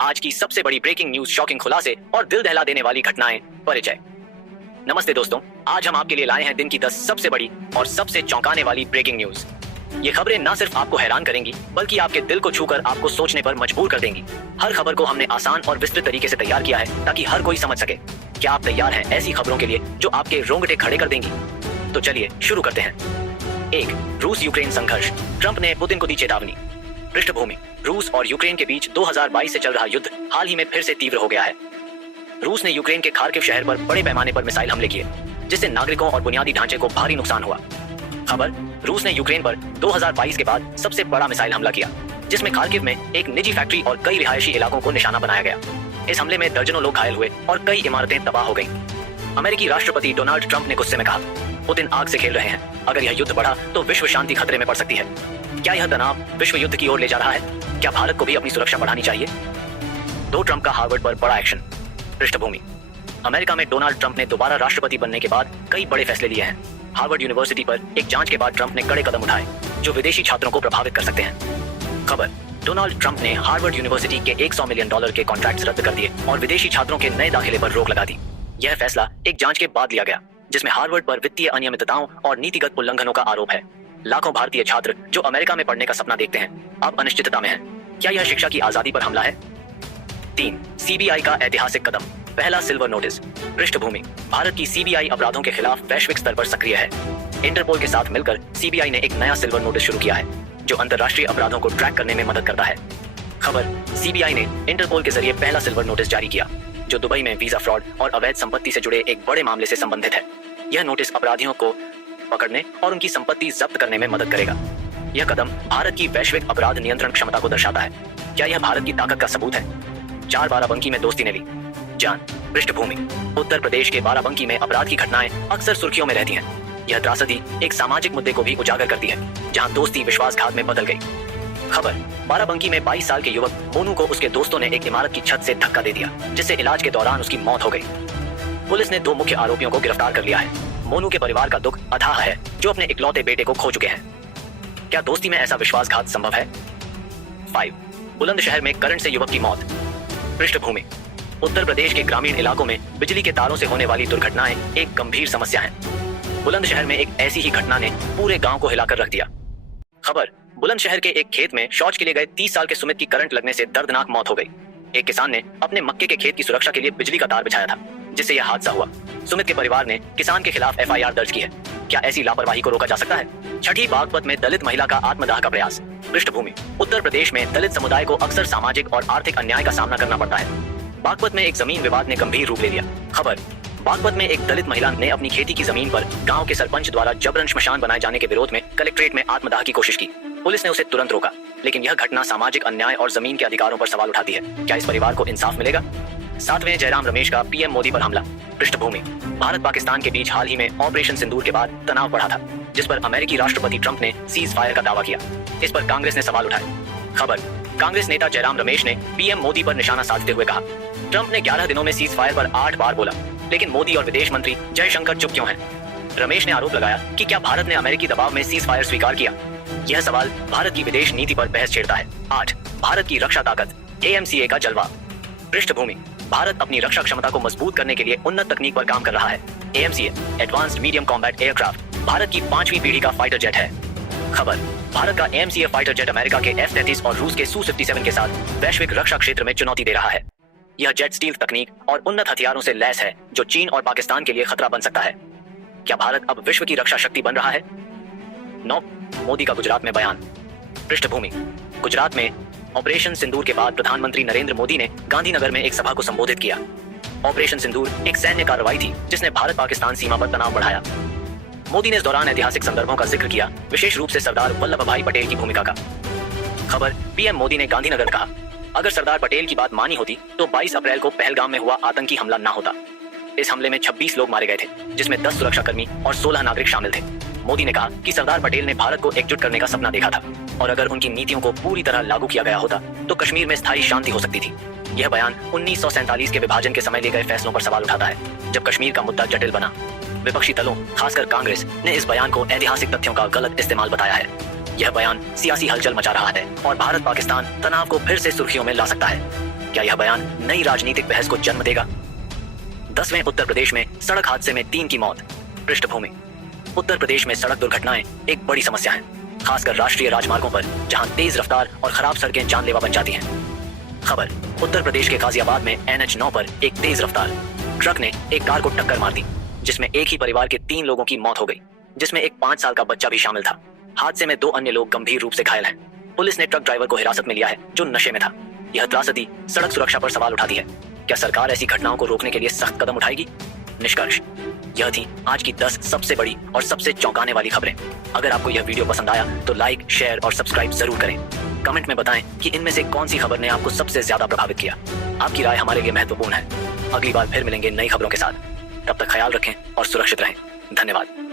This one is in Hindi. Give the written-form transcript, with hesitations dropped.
आज की सबसे बड़ी ब्रेकिंग न्यूज, शॉकिंग खुलासे और दिल दहला देने वाली घटनाएं। परिचय। नमस्ते दोस्तों, आज हम आपके लिए लाए हैं दिन की 10 सबसे बड़ी और सबसे चौंकाने वाली ब्रेकिंग न्यूज। ये खबरें न सिर्फ आपको हैरान करेंगी बल्कि आपके दिल को छूकर आपको सोचने पर मजबूर कर देंगी। हर खबर को हमने आसान और विस्तृत तरीके से तैयार किया है ताकि हर कोई समझ सके। क्या आप तैयार हैं ऐसी खबरों के लिए जो आपके रोंगटे खड़े कर देंगी? तो चलिए शुरू करते हैं। 1. रूस यूक्रेन संघर्ष, ट्रंप ने पुतिन को दी चेतावनी। पृष्ठभूमि। रूस और यूक्रेन के बीच 2022 से चल रहा युद्ध हाल ही में फिर से तीव्र हो गया है। रूस ने यूक्रेन के खार्किव शहर पर बड़े पैमाने पर मिसाइल हमले किए, जिससे नागरिकों और बुनियादी ढांचे को भारी नुकसान हुआ। खबर। रूस ने यूक्रेन पर 2022 के बाद सबसे बड़ा मिसाइल हमला किया, जिसमें खार्किव में एक निजी फैक्ट्री और कई रिहायशी इलाकों को निशाना बनाया गया। इस हमले में दर्जनों लोग घायल हुए और कई इमारतें तबाह हो गईं। अमेरिकी राष्ट्रपति डोनाल्ड ट्रंप ने गुस्से में कहा, पुतिन आग से खेल रहे हैं। अगर यह युद्ध बढ़ा तो विश्व शांति खतरे में पड़ सकती है। क्या यह तनाव विश्व युद्ध की ओर ले जा रहा है? क्या भारत को भी अपनी सुरक्षा बढ़ानी चाहिए? 2. ट्रंप का हार्वर्ड पर बड़ा एक्शन। पृष्ठभूमि। अमेरिका में डोनाल्ड ट्रंप ने दोबारा राष्ट्रपति बनने के बाद कई बड़े फैसले लिए हैं। हार्वर्ड यूनिवर्सिटी पर एक जांच के बाद ट्रंप ने कड़े कदम उठाए जो विदेशी छात्रों को प्रभावित कर सकते हैं। खबर। डोनाल्ड ट्रंप ने हार्वर्ड यूनिवर्सिटी के $100 मिलियन के कॉन्ट्रैक्ट्स रद्द कर दिए और विदेशी छात्रों के नए दाखिले पर रोक लगा दी। यह फैसला एक जांच के बाद लिया गया जिसमें हार्वर्ड पर वित्तीय अनियमितताओं और नीतिगत उल्लंघनों का आरोप है। लाखों भारतीय छात्र जो अमेरिका में पढ़ने का सपना देखते हैं अब अनिश्चितता में हैं। क्या यह शिक्षा की आजादी पर हमला है? 3. सीबीआई का ऐतिहासिक कदम, पहला सिल्वर नोटिस। पृष्ठभूमि। भारत की सीबीआई अपराधों के खिलाफ वैश्विक स्तर पर सक्रिय है। इंटरपोल के साथ मिलकर सीबीआई ने एक नया सिल्वर नोटिस शुरू किया है जो अंतर्राष्ट्रीय अपराधों को ट्रैक करने में मदद करता है। खबर। सीबीआई ने इंटरपोल के जरिए पहला सिल्वर नोटिस जारी किया जो दुबई में वीजा फ्रॉड और अवैध संपत्ति से जुड़े एक बड़े मामले से संबंधित है। यह नोटिस अपराधियों को पकड़ने और उनकी संपत्ति जब्त करने में मदद करेगा। यह कदम भारत की वैश्विक अपराध नियंत्रण क्षमता को दर्शाता है। क्या यह भारत की ताकत का सबूत है? 4. बाराबंकी में दोस्ती ने ली जान। पृष्ठभूमि। उत्तर प्रदेश के बाराबंकी में अपराध की घटनाएं अक्सर सुर्खियों में रहती हैं। यह त्रासदी एक सामाजिक मुद्दे को भी उजागर करती है जहां दोस्ती विश्वासघात में बदल गई। खबर। बाराबंकी में 22 साल के युवक मोनू को उसके दोस्तों ने एक इमारत की छत से धक्का दे दिया जिससे इलाज के दौरान उसकी मौत हो गई। पुलिस ने 2 मुख्य आरोपियों को गिरफ्तार कर लिया है। मोनू के परिवार का दुख अथाह है जो अपने इकलौते बेटे को खो चुके हैं। क्या दोस्ती में ऐसा विश्वासघात संभव है? 5. बुलंदशहर में करंट से युवक की मौत। पृष्ठभूमि। उत्तर प्रदेश के ग्रामीण इलाकों में बिजली के तारों से होने वाली दुर्घटनाएं एक गंभीर समस्या है। बुलंदशहर में एक ऐसी ही घटना ने पूरे गांव को हिलाकर रख दिया। खबर। बुलंदशहर के एक खेत में शौच के लिए गए 30 साल के सुमित की करंट लगने से दर्दनाक मौत हो गई। एक किसान ने अपने मक्के के खेत की सुरक्षा के लिए बिजली का तार बिछाया था जिससे यह हादसा हुआ। सुमित के परिवार ने किसान के खिलाफ एफआईआर दर्ज की है। क्या ऐसी लापरवाही को रोका जा सकता है? 6. बागपत में दलित महिला का आत्मदाह का प्रयास। पृष्ठभूमि। उत्तर प्रदेश में दलित समुदाय को अक्सर सामाजिक और आर्थिक अन्याय का सामना करना पड़ता है। बागपत में एक जमीन विवाद ने गंभीर रूप ले लिया। खबर। बागपत में एक दलित महिला ने अपनी खेती की जमीन पर गांव के सरपंच द्वारा जबरन श्मशान बनाए जाने के विरोध में कलेक्ट्रेट में आत्मदाह की कोशिश की। पुलिस ने उसे तुरंत रोका, लेकिन यह घटना सामाजिक अन्याय और जमीन के अधिकारों पर सवाल उठाती है। क्या इस परिवार को इंसाफ मिलेगा? 7वें जयराम रमेश का पीएम मोदी पर हमला। पृष्ठभूमि। भारत पाकिस्तान के बीच हाल ही में ऑपरेशन सिंदूर के बाद तनाव बढ़ा था जिस पर अमेरिकी राष्ट्रपति ट्रंप ने सीज फायर का दावा किया। इस पर कांग्रेस ने सवाल उठाए। खबर। कांग्रेस नेता जयराम रमेश ने पीएम मोदी पर निशाना साधते हुए कहा, ट्रंप ने 11 दिनों में सीज फायर पर 8 बार बोला, लेकिन मोदी और विदेश मंत्री जयशंकर चुप क्यों हैं? रमेश ने आरोप लगाया कि क्या भारत ने अमेरिकी दबाव में सीज फायर स्वीकार किया? यह सवाल भारत की विदेश नीति पर बहस छेड़ता है। 8. भारत की रक्षा ताकत, एएमसीए का जलवा। पृष्ठभूमि। भारत अपनी रक्षा क्षमता को मजबूत करने के लिए उन्नत तकनीक पर काम कर रहा है। AMCA advanced medium combat aircraft Bharat की 5वीं पीढ़ी का फाइटर जेट है। खबर। भारत का एएमसीए फाइटर जेट अमेरिका के F-33 और रूस के Su-57 के साथ वैश्विक रक्षा क्षेत्र में चुनौती दे रहा है। यह जेट स्टील तकनीक और उन्नत हथियारों से लैस है जो चीन और पाकिस्तान के लिए खतरा बन सकता है। क्या भारत अब विश्व की रक्षा शक्ति बन रहा है? 9. मोदी का गुजरात में बयान। पृष्ठभूमि। गुजरात में ऑपरेशन सिंदूर के बाद प्रधानमंत्री नरेंद्र मोदी ने गांधीनगर में एक सभा को संबोधित किया। ऑपरेशन सिंदूर एक सैन्य कार्रवाई थी जिसने भारत पाकिस्तान सीमा पर तनाव बढ़ाया। मोदी ने इस दौरान ऐतिहासिक संदर्भों का जिक्र किया, विशेष रूप से सरदार वल्लभ भाई पटेल की भूमिका का। खबर। पीएम मोदी ने गांधीनगर कहा, अगर सरदार पटेल की बात मानी होती तो 22 अप्रैल को पहलगाम में हुआ आतंकी हमला ना होता। इस हमले में 26 लोग मारे गए थे जिसमें 10 सुरक्षाकर्मी और 16 नागरिक शामिल थे। मोदी ने कहा कि सरदार पटेल ने भारत को एकजुट करने का सपना देखा था और अगर उनकी नीतियों को पूरी तरह लागू किया गया होता तो कश्मीर में स्थायी शांति हो सकती थी। यह बयान 1947 के विभाजन के समय लिए गए फैसलों पर सवाल उठाता है जब कश्मीर का मुद्दा जटिल बना। विपक्षी दलों, खासकर कांग्रेस, ने इस बयान को ऐतिहासिक तथ्यों का गलत इस्तेमाल बताया है। यह बयान सियासी हलचल मचा रहा है और भारत पाकिस्तान तनाव को फिर से सुर्खियों में ला सकता है। क्या यह बयान नई राजनीतिक बहस को जन्म देगा? 10वें उत्तर प्रदेश में सड़क हादसे में 3 की मौत। पृष्ठभूमि: उत्तर प्रदेश में सड़क दुर्घटनाएं एक बड़ी समस्या है, खासकर राष्ट्रीय राजमार्गों पर जहां तेज रफ्तार और खराब सड़कें जानलेवा बन जाती हैं। खबर: उत्तर प्रदेश के गाजियाबाद में NH9 पर एक तेज रफ्तार ट्रक ने एक कार को टक्कर मार दी, जिसमें एक ही परिवार के 3 लोगों की मौत हो गई, जिसमें एक 5 साल का बच्चा भी शामिल था। हादसे में 2 अन्य लोग गंभीर रूप से घायल हैं। पुलिस ने ट्रक ड्राइवर को हिरासत में लिया है, जो नशे में था। यह त्रासदी सड़क सुरक्षा पर सवाल उठाती है। क्या सरकार ऐसी घटनाओं को रोकने के लिए सख्त कदम उठाएगी? निष्कर्ष: यह थी आज की 10 सबसे बड़ी और सबसे चौंकाने वाली खबरें। अगर आपको यह वीडियो पसंद आया तो लाइक, शेयर और सब्सक्राइब जरूर करें। कमेंट में बताएं कि इनमें से कौन सी खबर ने आपको सबसे ज्यादा प्रभावित किया। आपकी राय हमारे लिए महत्वपूर्ण है। अगली बार फिर मिलेंगे नई खबरों के साथ। तब तक ख्याल रखें और सुरक्षित रहें। धन्यवाद।